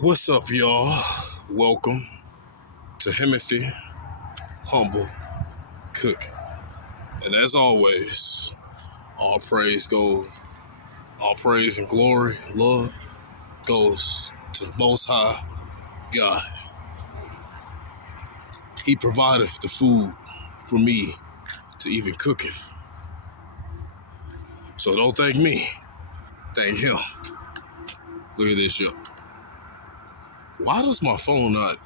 What's up, y'all? Welcome to Himothy Humble Cook. And as always, all praise goes, all praise and glory and love goes to the Most High God. He provideth the food for me to even cooketh. So don't thank me, thank him. Look at this, yo. Why does my phone not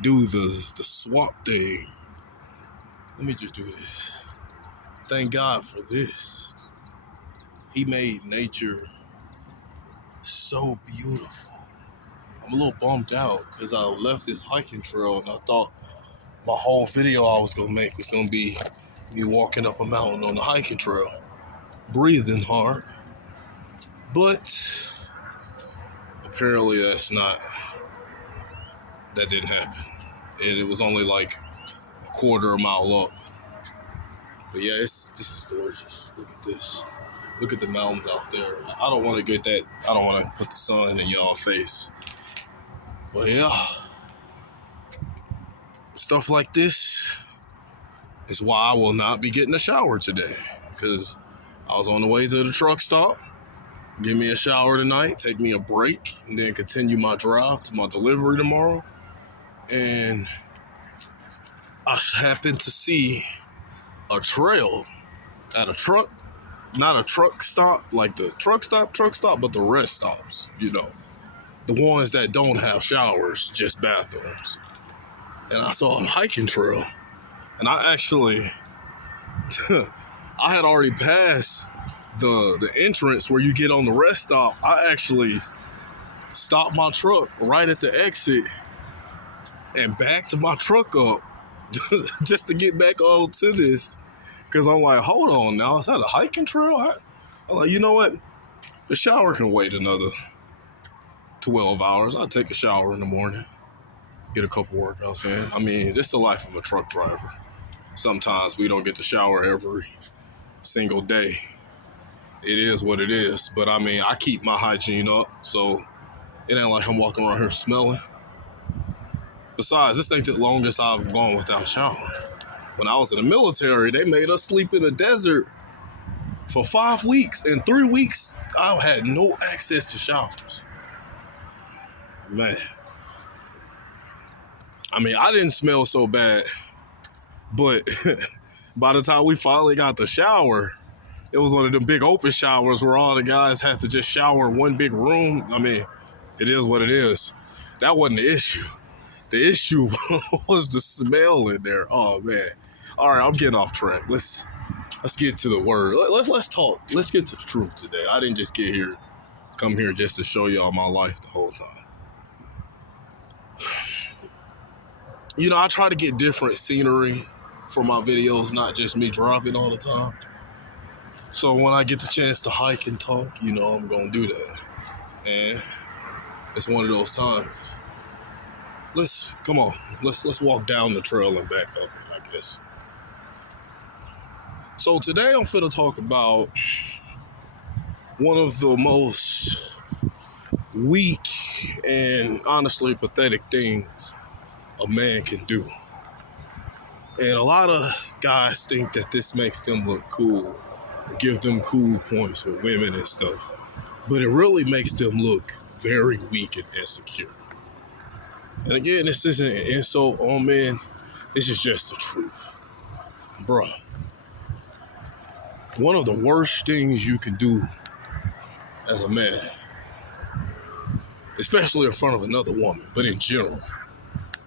do the swap thing? Let me just do this. Thank God for this. He made nature so beautiful. I'm a little bummed out because I left this hiking trail and I thought my whole video I was gonna make was gonna be me walking up a mountain on the hiking trail, breathing hard. But apparently that didn't happen. And it was only like a quarter of a mile up. But yeah, this is gorgeous. Look at this. Look at the mountains out there. I don't want to put the sun in y'all face. But yeah, stuff like this is why I will not be getting a shower today. Because I was on the way to the truck stop, give me a shower tonight, take me a break, and then continue my drive to my delivery tomorrow. And I happened to see a trail at a truck, not a truck stop, like the truck stop, but the rest stops, the ones that don't have showers, just bathrooms. And I saw a hiking trail, and I actually, I had already passed the entrance where you get on the rest stop. I actually stopped my truck right at the exit and backed my truck up just to get back on to this. Because I'm like, hold on now, is that a hiking trail? I'm like, you know what? The shower can wait another 12 hours. I'll take a shower in the morning, get a couple workouts in. I mean, this is the life of a truck driver. Sometimes we don't get to shower every single day. It is what it is. But I mean, I keep my hygiene up, so it ain't like I'm walking around here smelling. Besides, this ain't the longest I've gone without a shower. When I was in the military, they made us sleep in the desert for 5 weeks. In 3 weeks, I had no access to showers. Man. I mean, I didn't smell so bad, but by the time we finally got the shower, it was one of them big open showers where all the guys had to just shower in one big room. I mean, it is what it is. That wasn't the issue. The issue was the smell in there. Oh man. All right, I'm getting off track. Let's get to the word. Let's talk. Let's get to the truth today. I didn't just come here just to show y'all my life the whole time. I try to get different scenery for my videos, not just me driving all the time. So when I get the chance to hike and talk, I'm gonna do that. And it's one of those times. Let's walk down the trail and back up it, I guess. So today I'm finna talk about one of the most weak and honestly pathetic things a man can do. And a lot of guys think that this makes them look cool, give them cool points with women and stuff. But it really makes them look very weak and insecure. And again, this isn't an insult on men. This is just the truth. Bruh. One of the worst things you can do as a man, especially in front of another woman, but in general,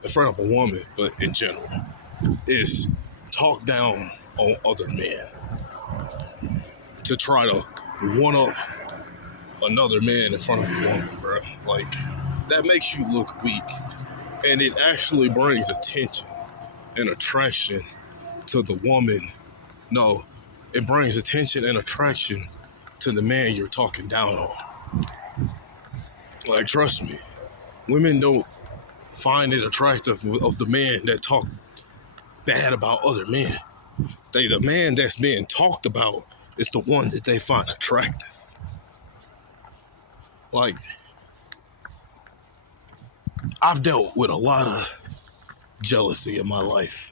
in front of a woman, but in general, is talk down on other men. To try to one-up another man in front of a woman, bro. Like, that makes you look weak. And it actually brings attention and attraction to the woman. No, it brings attention and attraction to the man you're talking down on. Like, trust me, women don't find it attractive of the man that talk bad about other men. The man that's being talked about is the one that they find attractive. Like, I've dealt with a lot of jealousy in my life.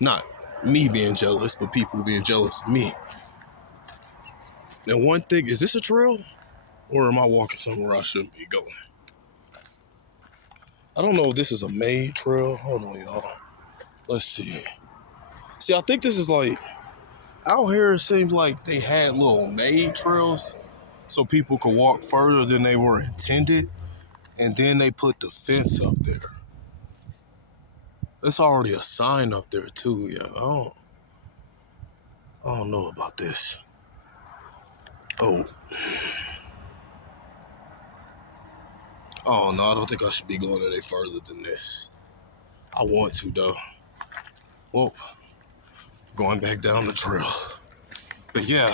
Not me being jealous, but people being jealous of me. And one thing, is this a trail? Or am I walking somewhere I shouldn't be going? I don't know if this is a made trail. Hold on, y'all. Let's see. See, I think this is like, out here it seems like they had little made trails so people could walk further than they were intended. And then they put the fence up there. There's already a sign up there too, yeah. I don't know about this. Oh no, I don't think I should be going any further than this. I want to though. Well, going back down the trail. But yeah,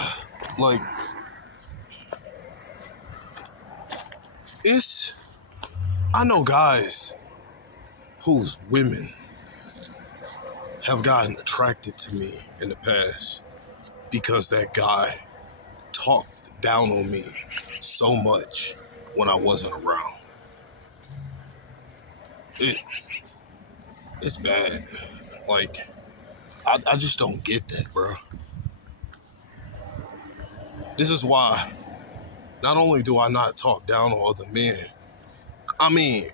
like, I know guys whose women have gotten attracted to me in the past because that guy talked down on me so much when I wasn't around. It's bad. Like, I just don't get that, bro. This is why not only do I not talk down on other men, I mean,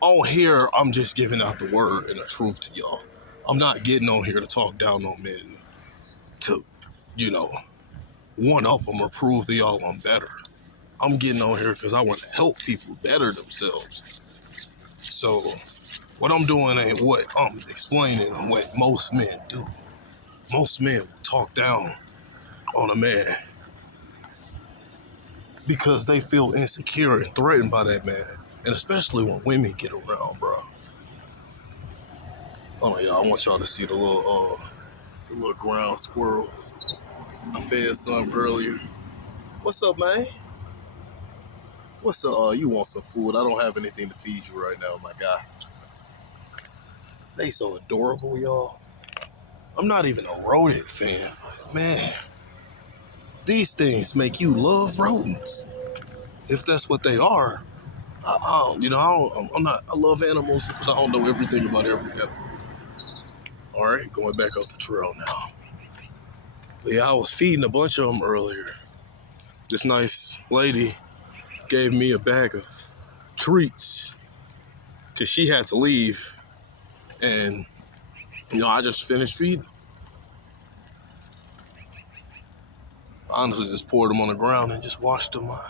on here, I'm just giving out the word and the truth to y'all. I'm not getting on here to talk down on men to, one up them or prove to y'all I'm better. I'm getting on here because I want to help people better themselves. So what I'm doing ain't what I'm explaining and what most men do. Most men will talk down on a man because they feel insecure and threatened by that man. And especially when women get around, bro. Hold on, y'all. I want y'all to see the little ground squirrels. I fed some earlier. What's up, man? What's up? You want some food? I don't have anything to feed you right now, my guy. They so adorable, y'all. I'm not even a rodent fan, but man, these things make you love rodents. If that's what they are. I love animals, but I don't know everything about every animal. All right, going back up the trail now. But yeah, I was feeding a bunch of them earlier. This nice lady gave me a bag of treats because she had to leave. And, I just finished feeding them. Honestly, just poured them on the ground and just washed them. I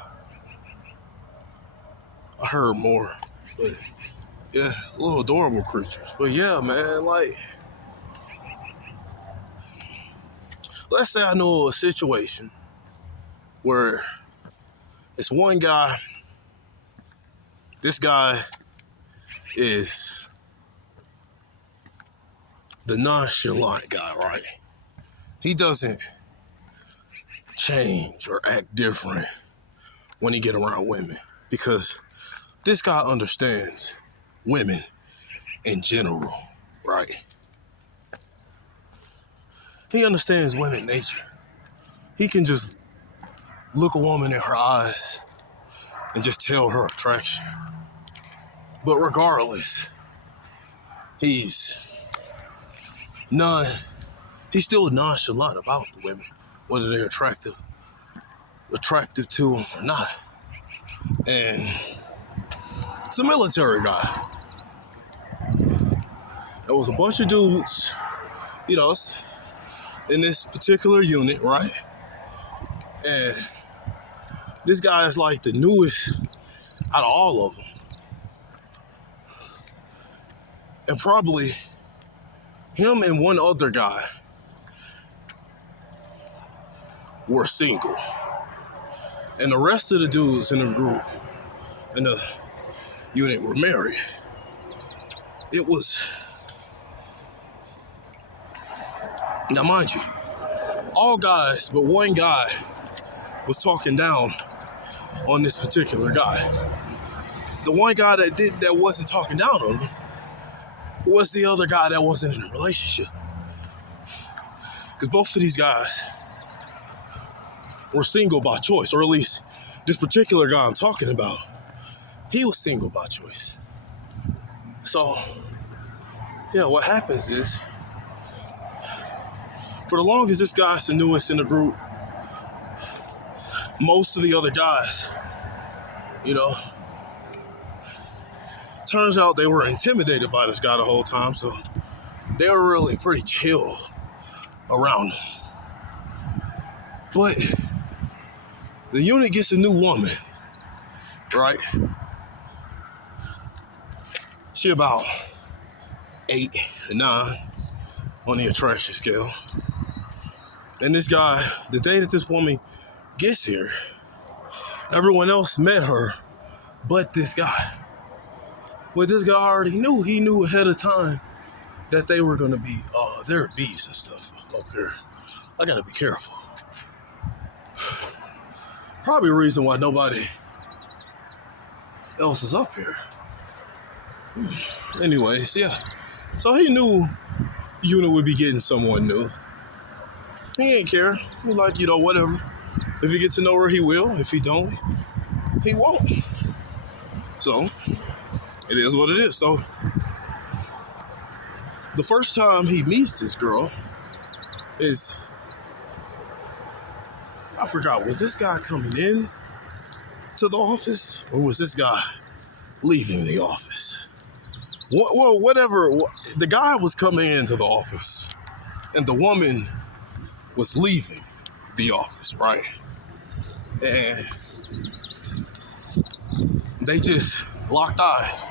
heard more, but yeah, little adorable creatures. But yeah, man, like, let's say I know a situation where it's one guy, this guy is the nonchalant guy, right? He doesn't change or act different when he get around women because this guy understands women in general, right? He understands women nature. He can just look a woman in her eyes and just tell her attraction. But regardless, he's still nonchalant about the women, whether they're attractive to him or not. And it's a military guy. There was a bunch of dudes, in this particular unit, right? And this guy is like the newest out of all of them. And probably him and one other guy were single. And the rest of the dudes in the group, in the unit, were married. It was, now mind you, all guys, but one guy was talking down on this particular guy. The one guy that wasn't talking down on him was the other guy that wasn't in a relationship. Because both of these guys were single by choice, or at least this particular guy I'm talking about, he was single by choice. So, yeah, what happens is, for the longest, this guy's the newest in the group. Most of the other guys, you know, turns out they were intimidated by this guy the whole time, so they were really pretty chill around him. But the unit gets a new woman, right? She about 8 or 9 on the attraction scale. And this guy, the day that this woman gets here, everyone else met her but this guy. But this guy already knew. He knew ahead of time that they were going to be, there are bees and stuff up here. I got to be careful. Probably a reason why nobody else is up here. Anyways, yeah. So he knew Unit would be getting someone new. He ain't care. He like, whatever. If he gets to know her, he will. If he don't, he won't. So, it is what it is. So, the first time he meets this girl is, I forgot, was this guy coming in to the office or was this guy leaving the office? Well, whatever. The guy was coming into the office and the woman was leaving the office, right? And they just locked eyes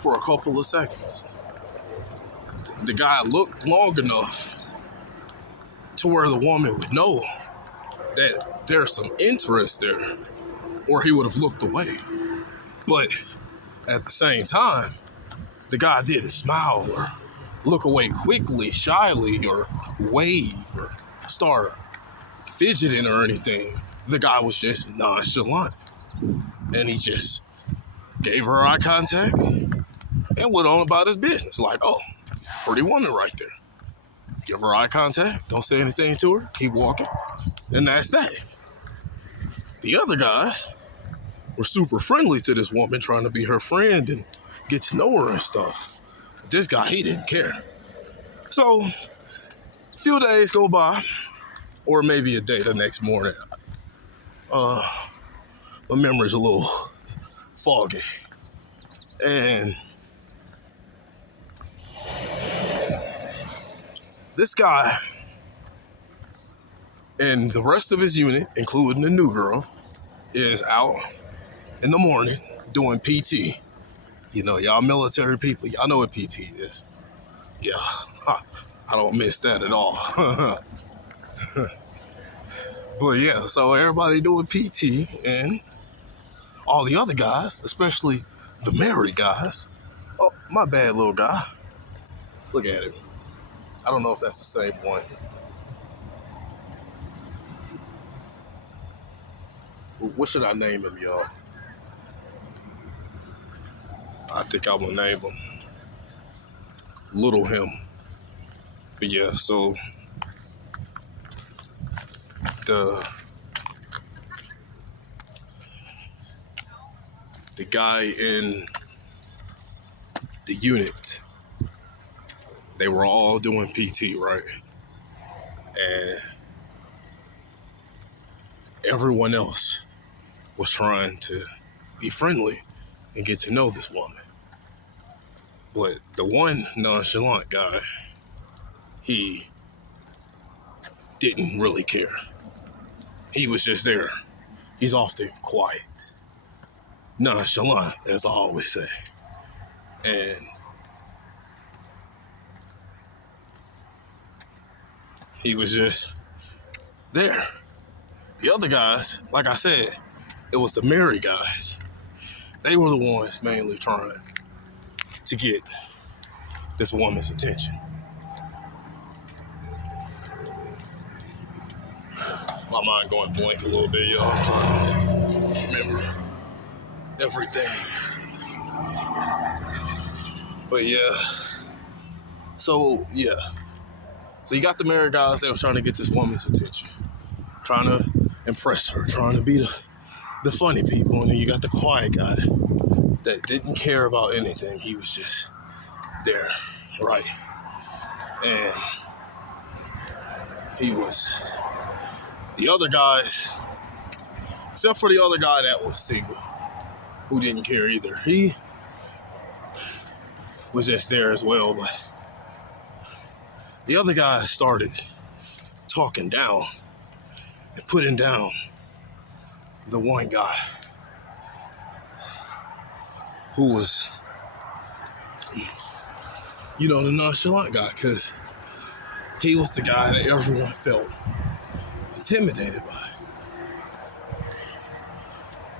for a couple of seconds. The guy looked long enough to where the woman would know that there's some interest there, or he would have looked away. But at the same time, the guy didn't smile or look away quickly, shyly, or wave or start fidgeting or anything. The guy was just nonchalant. And he just gave her eye contact and went on about his business. Like, oh, pretty woman right there. Give her eye contact, don't say anything to her, keep walking. And that's that. The other guys were super friendly to this woman, trying to be her friend and get to know her and stuff. But this guy, he didn't care. So, a few days go by, or maybe a day the next morning. My memory's a little foggy. And this guy and the rest of his unit, including the new girl, is out in the morning doing PT. Y'all military people, y'all know what PT is. Yeah, I don't miss that at all. But yeah, so everybody doing PT, and all the other guys, especially the married guys. Oh, my bad, little guy. Look at him. I don't know if that's the same one. What should I name him, y'all? I think I'm gonna name him Little Him. But yeah, so the guy in the unit, they were all doing PT, right? And everyone else was trying to be friendly and get to know this woman. But the one nonchalant guy, he didn't really care. He was just there. He's often quiet, nonchalant, as I always say. And he was just there. The other guys, like I said, it was the married guys. They were the ones mainly trying to get this woman's attention. My mind going blank a little bit, y'all. I'm trying to remember everything. But yeah. So you got the married guys that were trying to get this woman's attention, trying to impress her, trying to be the funny people. And then you got the quiet guy that didn't care about anything. He was just there, right? And the other guys, except for the other guy that was single, who didn't care either. He was just there as well, but the other guy started talking down and putting down the one guy who was, the nonchalant guy, because he was the guy that everyone felt intimidated by.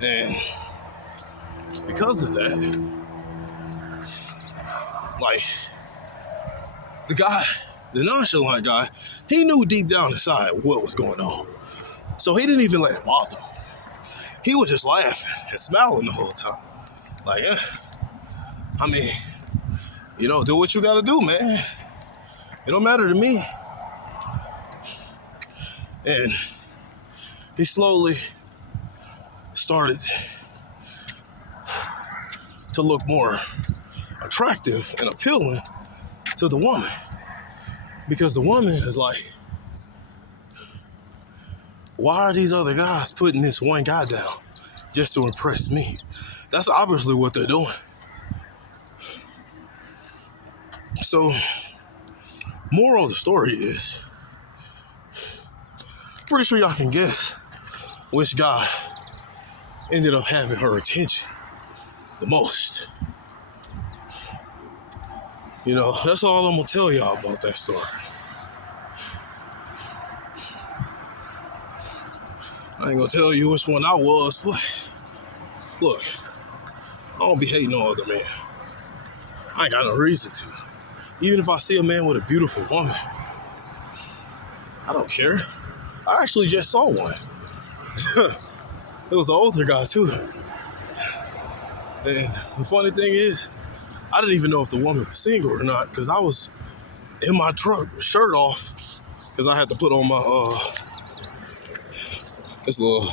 And because of that, like, the nonchalant guy, he knew deep down inside what was going on. So he didn't even let it bother him. He was just laughing and smiling the whole time. Like, do what you gotta do, man. It don't matter to me. And he slowly started to look more attractive and appealing to the woman. Because the woman is like, why are these other guys putting this one guy down just to impress me? That's obviously what they're doing. So, moral of the story is, pretty sure y'all can guess which guy ended up having her attention the most. That's all I'm gonna tell y'all about that story. I ain't gonna tell you which one I was, but look, I don't be hating no other man. I ain't got no reason to. Even if I see a man with a beautiful woman, I don't care. I actually just saw one. It was an older guy too. And the funny thing is, I didn't even know if the woman was single or not, because I was in my truck with shirt off, because I had to put on my this little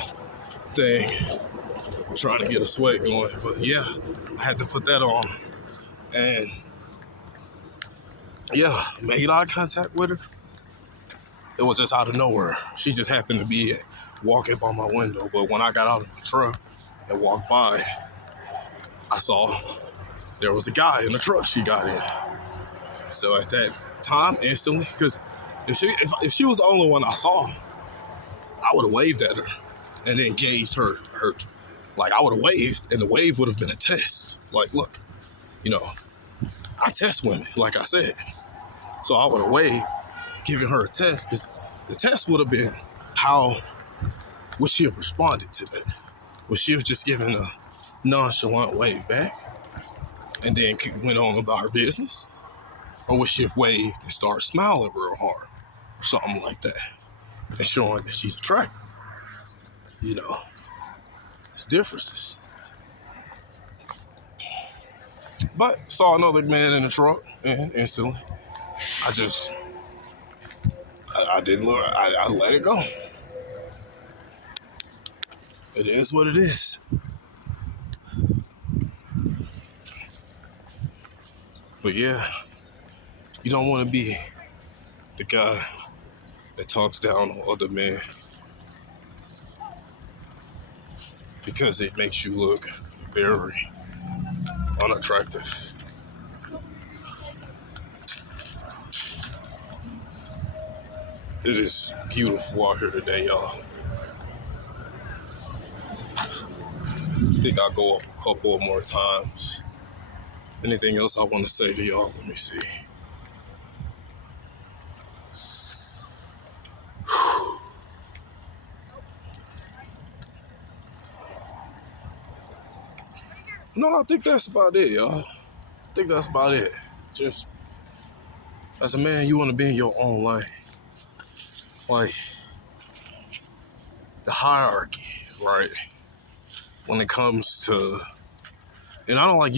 thing, trying to get a sweat going. But yeah, I had to put that on. And yeah, made eye contact with her. It was just out of nowhere. She just happened to be walking by my window. But when I got out of the truck and walked by, I saw there was a guy in the truck she got in. So at that time, instantly, because if she was the only one I saw, I would have waved at her and then gauged her. Like, I would have waved, and the wave would have been a test. Like, look, I test women, like I said. So I would have waved, giving her a test, because the test would have been, how would she have responded to that? Would she have just given a nonchalant wave back and then went on about her business? Or would she have waved and started smiling real hard? Something like that. And showing that she's attractive. It's differences. But saw another man in the truck, and instantly, I didn't look. I let it go. It is what it is. But yeah, you don't want to be the guy that talks down on other men, because it makes you look very unattractive. It is beautiful out here today, y'all. I think I'll go up a couple more times. Anything else I want to say to y'all? Let me see. No, I think that's about it, y'all. I think that's about it. Just, as a man, you want to be in your own lane. Like, the hierarchy, right? When it comes to, and I don't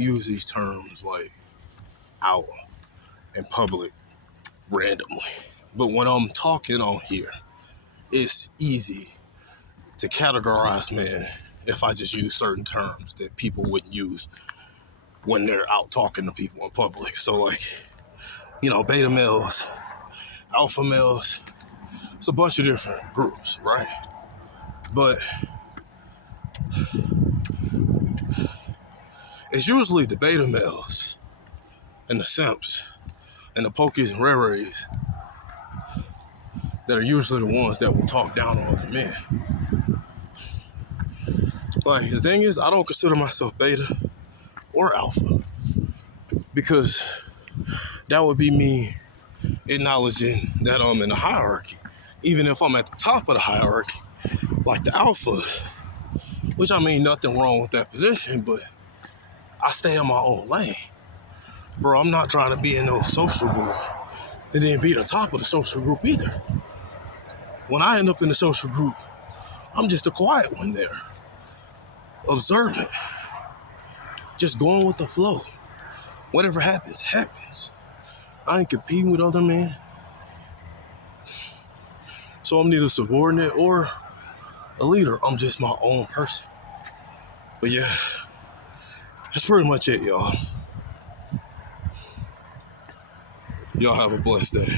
use these terms like out in public randomly. But when I'm talking on here, it's easy to categorize men if I just use certain terms that people wouldn't use when they're out talking to people in public. So like, beta males, alpha males, it's a bunch of different groups, right? But it's usually the beta males and the simps and the pokies and rares that are usually the ones that will talk down on other men. Like, the thing is, I don't consider myself beta or alpha because that would be me acknowledging that I'm in a hierarchy. Even if I'm at the top of the hierarchy, like the alpha, which I mean, nothing wrong with that position, but I stay in my own lane. Bro, I'm not trying to be in no social group and then be the top of the social group either. When I end up in the social group, I'm just a quiet one there. Observant. Just going with the flow. Whatever happens, happens. I ain't competing with other men. So I'm neither subordinate or a leader. I'm just my own person. But yeah, that's pretty much it, y'all. Y'all have a blessed day.